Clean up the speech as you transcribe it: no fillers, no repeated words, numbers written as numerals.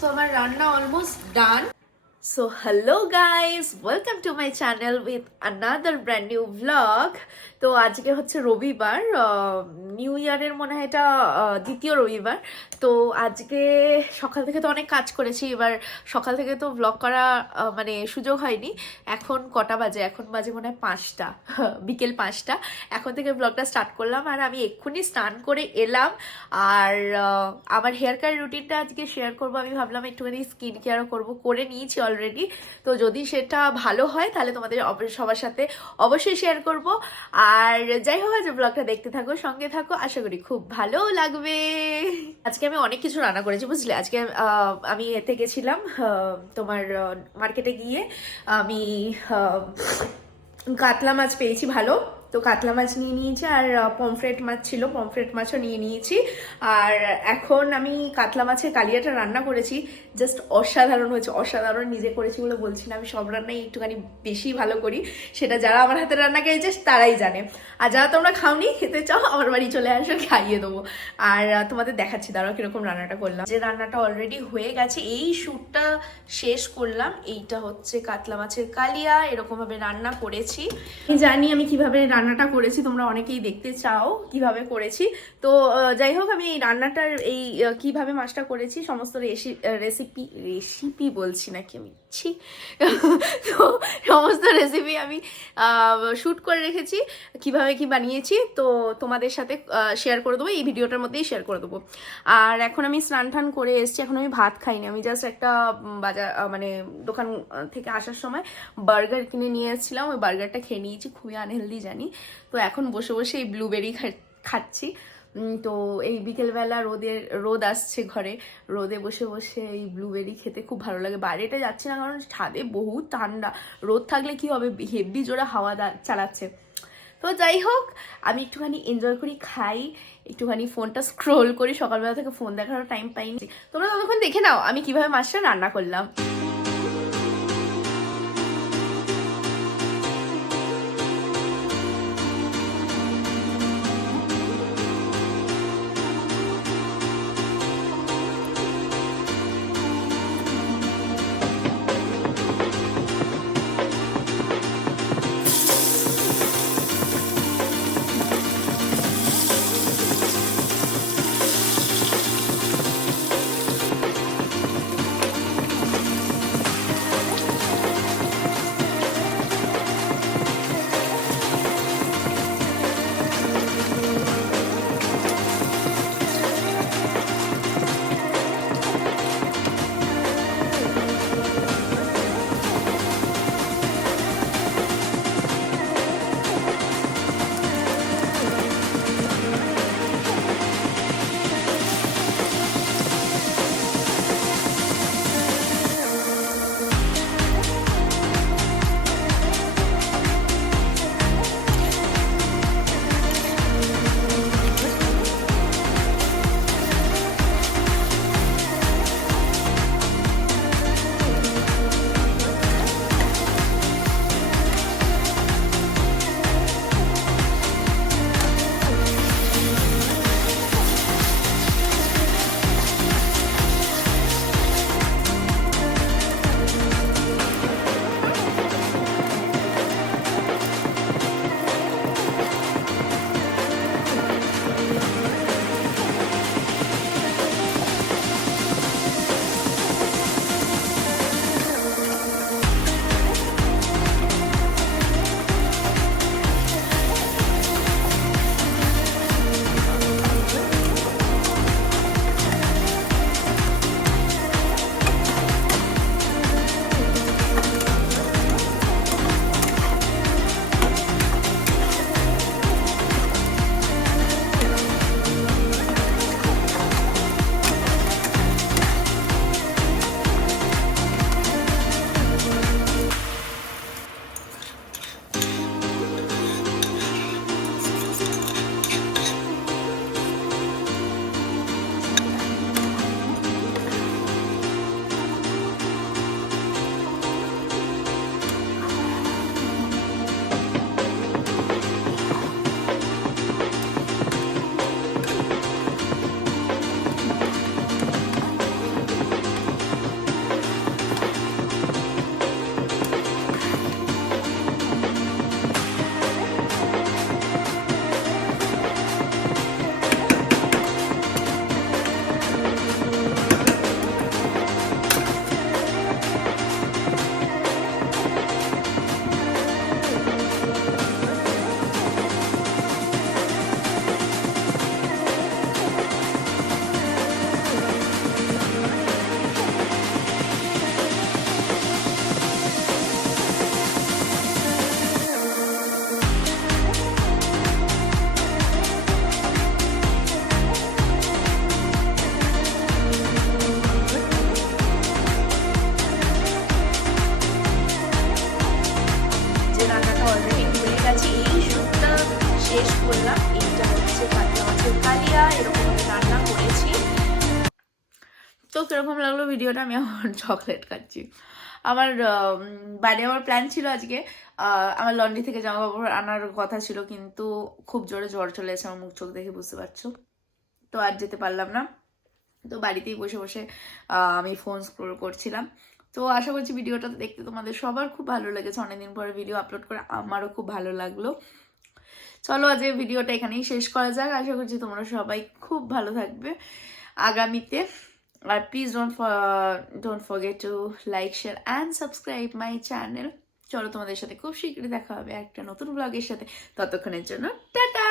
তো আমার রান্না almost done. So hello guys, welcome to my channel with another brand new vlog. তো আজকে হচ্ছে রবিবার, নিউ ইয়ারের মনে হয় এটা দ্বিতীয় রবিবার। তো আজকে সকাল থেকে তো অনেক কাজ করেছি, এবার সকাল থেকে তো ব্লগ করা মানে সুযোগ হয়নি। এখন কটা বাজে? এখন বাজে মনে হয় 5টা, বিকেল 5টা। এখন থেকে ব্লগটা স্টার্ট করলাম আর আমি এক্ষুনি স্নান করে এলাম। আর আমার হেয়ার কেয়ার রুটিনটা আজকে শেয়ার করবো। আমি ভাবলাম একটুখানি স্কিন কেয়ারও করবো, করে নিয়েছি অলরেডি। তো যদি সেটা ভালো হয় তাহলে তোমাদের সবার সাথে অবশ্যই শেয়ার করব। আর যাই হোক, আজ ব্লগটা দেখতে থাকো, সঙ্গে থাকো, আশা করি খুব ভালো লাগবে। আজকে আমি অনেক কিছু রান্না করেছি বুঝলে। আজকে আমি এতে গেছিলাম, তোমার মার্কেটে গিয়ে আমি কাতলা মাছ পেয়েছি ভালো, তো কাতলা মাছ নিয়ে নিয়েছি। আর পমফ্রেট মাছ ছিল, পমফ্রেট মাছও নিয়ে নিয়েছি। আর এখন আমি কাতলা মাছের কালিয়াটা রান্না করেছি, জাস্ট অসাধারণ হয়েছে, অসাধারণ। নিজে করেছি বলে বলছি না, আমি সব রান্নাই একটুখানি বেশি ভালো করি, সেটা যারা আমার হাতের রান্না খেয়েছে তারাই জানে। আর যারা তোমরা খাওনি, খেতে চাও, আমার বাড়ি চলে আসো, খাইয়ে দেবো। আর তোমাদের দেখাচ্ছি দাঁড়াও কিরকম রান্নাটা করলাম। যে রান্নাটা অলরেডি হয়ে গেছে, এই শ্যুটটা শেষ করলাম। এইটা হচ্ছে কাতলা মাছের কালিয়া, এরকমভাবে রান্না করেছি। আমি জানি আমি কিভাবে রান্নাটা করেছি, তোমরা অনেকেই দেখতে চাও কিভাবে করেছি। তো যাই হোক, আমি এই রান্নাটার এই কিভাবে মাছটা করেছি সমস্ত রেসিপি বলছি নাকি আমি ছি তো সমস্ত রেসিপি আমি শ্যুট করে রেখেছি, কিভাবে কি বানিয়েছি, তো তোমাদের সাথে শেয়ার করে দেবো, এই ভিডিওটার মধ্যেই শেয়ার করে দেবো। আর এখন আমি স্নান টান করে এসেছি, এখন আমি ভাত খাইনি। আমি জাস্ট একটা বাজার মানে দোকান থেকে আসার সময় বার্গার কিনে নিয়ে এসেছিলাম, ওই বার্গারটা খেয়ে নিয়েছি, খুবই আনহেলদি জানি। তো এখন বসে বসে এই ব্লুবেরি খাচ্ছি। তো এই বিকেলবেলা রোদ আসছে ঘরে, রোদে বসে বসে এই ব্লুবেরি খেতে খুব ভালো লাগে। বাইরেটা যাচ্ছি না কারণ ছাদে বহুত ঠান্ডা, রোদ থাকলে কি হবে, হেভি জোরে হাওয়া চালাচ্ছে। তো যাই হোক, আমি একটুখানি এনজয় করি, খাই, একটুখানি ফোনটা স্ক্রোল করি, সকালবেলা থেকে ফোন দেখারও টাইম পাইনি। তোমরা ততক্ষণ দেখে নাও আমি কিভাবে মাছটা রান্না করলাম। এরকম লাগলো ভিডিওটা, আমি এখন চকলেট খাচ্ছি। আমার বাইরে আমার প্ল্যান ছিল আজকে, আমার লন্ড্রি থেকে জামা কাপড় আনার কথা ছিল, কিন্তু খুব জোরে জ্বর চলে এসেছে, আমার মুখ চোখ দেখে বুঝতে পারছো, তো আর যেতে পারলাম না। তো বাড়িতেই বসে বসে আমি ফোন স্ক্রোল করছিলাম। তো আশা করছি ভিডিওটা দেখতে তোমাদের সবার খুব ভালো লেগেছে, অনেকদিন পরে ভিডিও আপলোড করে আমারও খুব ভালো লাগলো। চলো আজ এই ভিডিওটা এখানেই শেষ করা যাক। আশা করছি তোমরা সবাই খুব ভালো থাকবে আগামীতে। আর please don't forget to like, share and subscribe my channel. চলো তোমাদের সাথে খুব শীঘ্রই দেখা হবে একটা নতুন ব্লগের সাথে, ততক্ষণের জন্য টাটা।